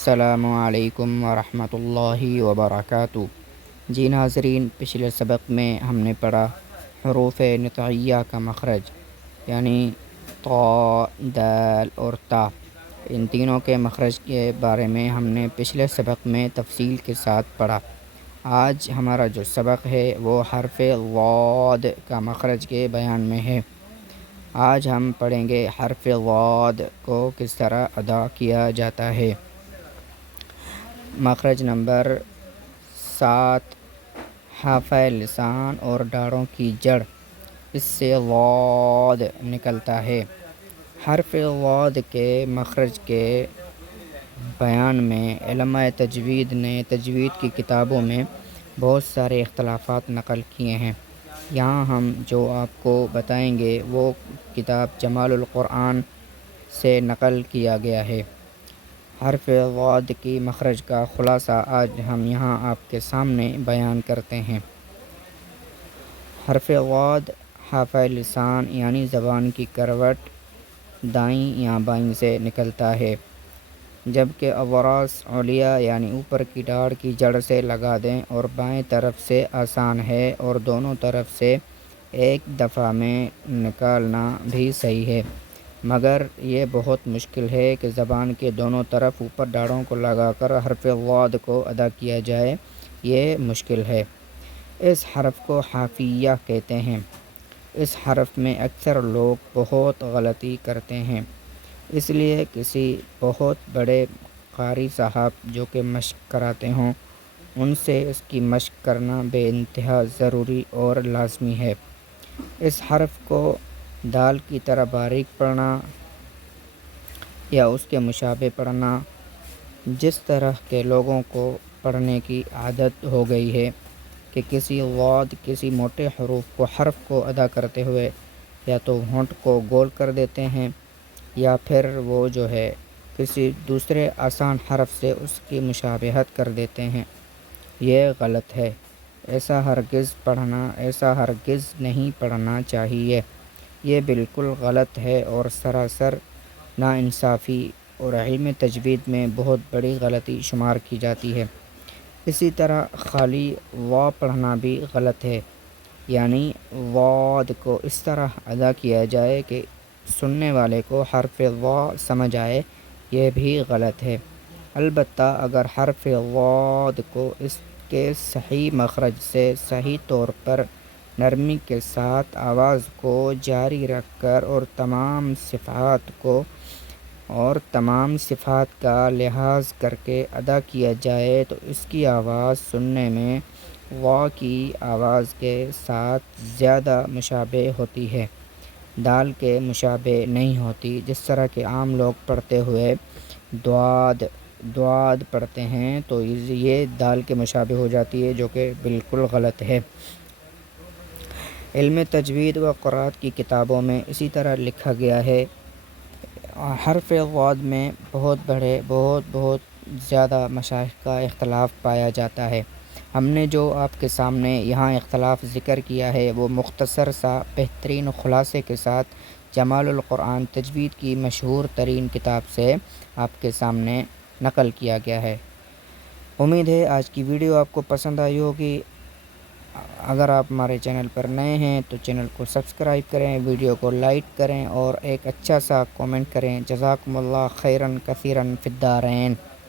السلام علیکم ورحمۃ اللہ وبرکاتہ۔ جی ناظرین، پچھلے سبق میں ہم نے پڑھا حروف نطعیہ کا مخرج، یعنی طا، دال اور تا۔ ان تینوں کے مخرج کے بارے میں ہم نے پچھلے سبق میں تفصیل کے ساتھ پڑھا۔ آج ہمارا جو سبق ہے وہ حرف ضاد کا مخرج کے بیان میں ہے۔ آج ہم پڑھیں گے حرف ضاد کو کس طرح ادا کیا جاتا ہے۔ مخرج نمبر 7، حافہ لسان اور داڑھوں کی جڑ، اس سے ضاد نکلتا ہے۔ حرف ضاد کے مخرج کے بیان میں علماء تجوید نے تجوید کی کتابوں میں بہت سارے اختلافات نقل کیے ہیں۔ یہاں ہم جو آپ کو بتائیں گے وہ کتاب جمال القرآن سے نقل کیا گیا ہے۔ حرف ضاد کی مخرج کا خلاصہ آج ہم یہاں آپ کے سامنے بیان کرتے ہیں۔ حرف ضاد حافہ لسان یعنی زبان کی کروٹ دائیں یا بائیں سے نکلتا ہے، جبکہ اضراس علیہ یعنی اوپر کی داڑھ کی جڑ سے لگا دیں اور بائیں طرف سے آسان ہے اور دونوں طرف سے ایک دفعہ میں نکالنا بھی صحیح ہے، مگر یہ بہت مشکل ہے کہ زبان کے دونوں طرف اوپر داڑھوں کو لگا کر حرف ضاد کو ادا کیا جائے، یہ مشکل ہے۔ اس حرف کو حافیہ کہتے ہیں۔ اس حرف میں اکثر لوگ بہت غلطی کرتے ہیں، اس لیے کسی بہت بڑے قاری صاحب جو کہ مشق کراتے ہوں ان سے اس کی مشق کرنا بے انتہا ضروری اور لازمی ہے۔ اس حرف کو دال کی طرح باریک پڑھنا یا اس کے مشابہ پڑھنا، جس طرح کے لوگوں کو پڑھنے کی عادت ہو گئی ہے کہ کسی موٹے حرف کو ادا کرتے ہوئے یا تو ہونٹ کو گول کر دیتے ہیں یا پھر وہ جو ہے کسی دوسرے آسان حرف سے اس کی مشابہت کر دیتے ہیں، یہ غلط ہے۔ ایسا ہرگز نہیں پڑھنا چاہیے، یہ بالکل غلط ہے اور سراسر ناانصافی اور علم تجوید میں بہت بڑی غلطی شمار کی جاتی ہے۔ اسی طرح خالی وا پڑھنا بھی غلط ہے، یعنی ضاد کو اس طرح ادا کیا جائے کہ سننے والے کو حرف وا سمجھ آئے، یہ بھی غلط ہے۔ البتہ اگر حرف ضاد کو اس کے صحیح مخرج سے صحیح طور پر نرمی کے ساتھ آواز کو جاری رکھ کر اور تمام صفات کا لحاظ کر کے ادا کیا جائے تو اس کی آواز سننے میں وا کی آواز کے ساتھ زیادہ مشابہ ہوتی ہے، دال کے مشابہ نہیں ہوتی، جس طرح کہ عام لوگ پڑھتے ہوئے دواد پڑھتے ہیں تو یہ دال کے مشابہ ہو جاتی ہے، جو کہ بالکل غلط ہے۔ علم تجوید و قرأت کی کتابوں میں اسی طرح لکھا گیا ہے۔ حرف ضاد میں بہت زیادہ مشائخ کا اختلاف پایا جاتا ہے۔ ہم نے جو آپ کے سامنے یہاں اختلاف ذکر کیا ہے وہ مختصر سا بہترین خلاصے کے ساتھ جمال القرآن تجوید کی مشہور ترین کتاب سے آپ کے سامنے نقل کیا گیا ہے۔ امید ہے آج کی ویڈیو آپ کو پسند آئی ہوگی۔ اگر آپ ہمارے چینل پر نئے ہیں تو چینل کو سبسکرائب کریں، ویڈیو کو لائک کریں اور ایک اچھا سا کومنٹ کریں۔ جزاکم اللہ خیرا کثیرا فی الدارین۔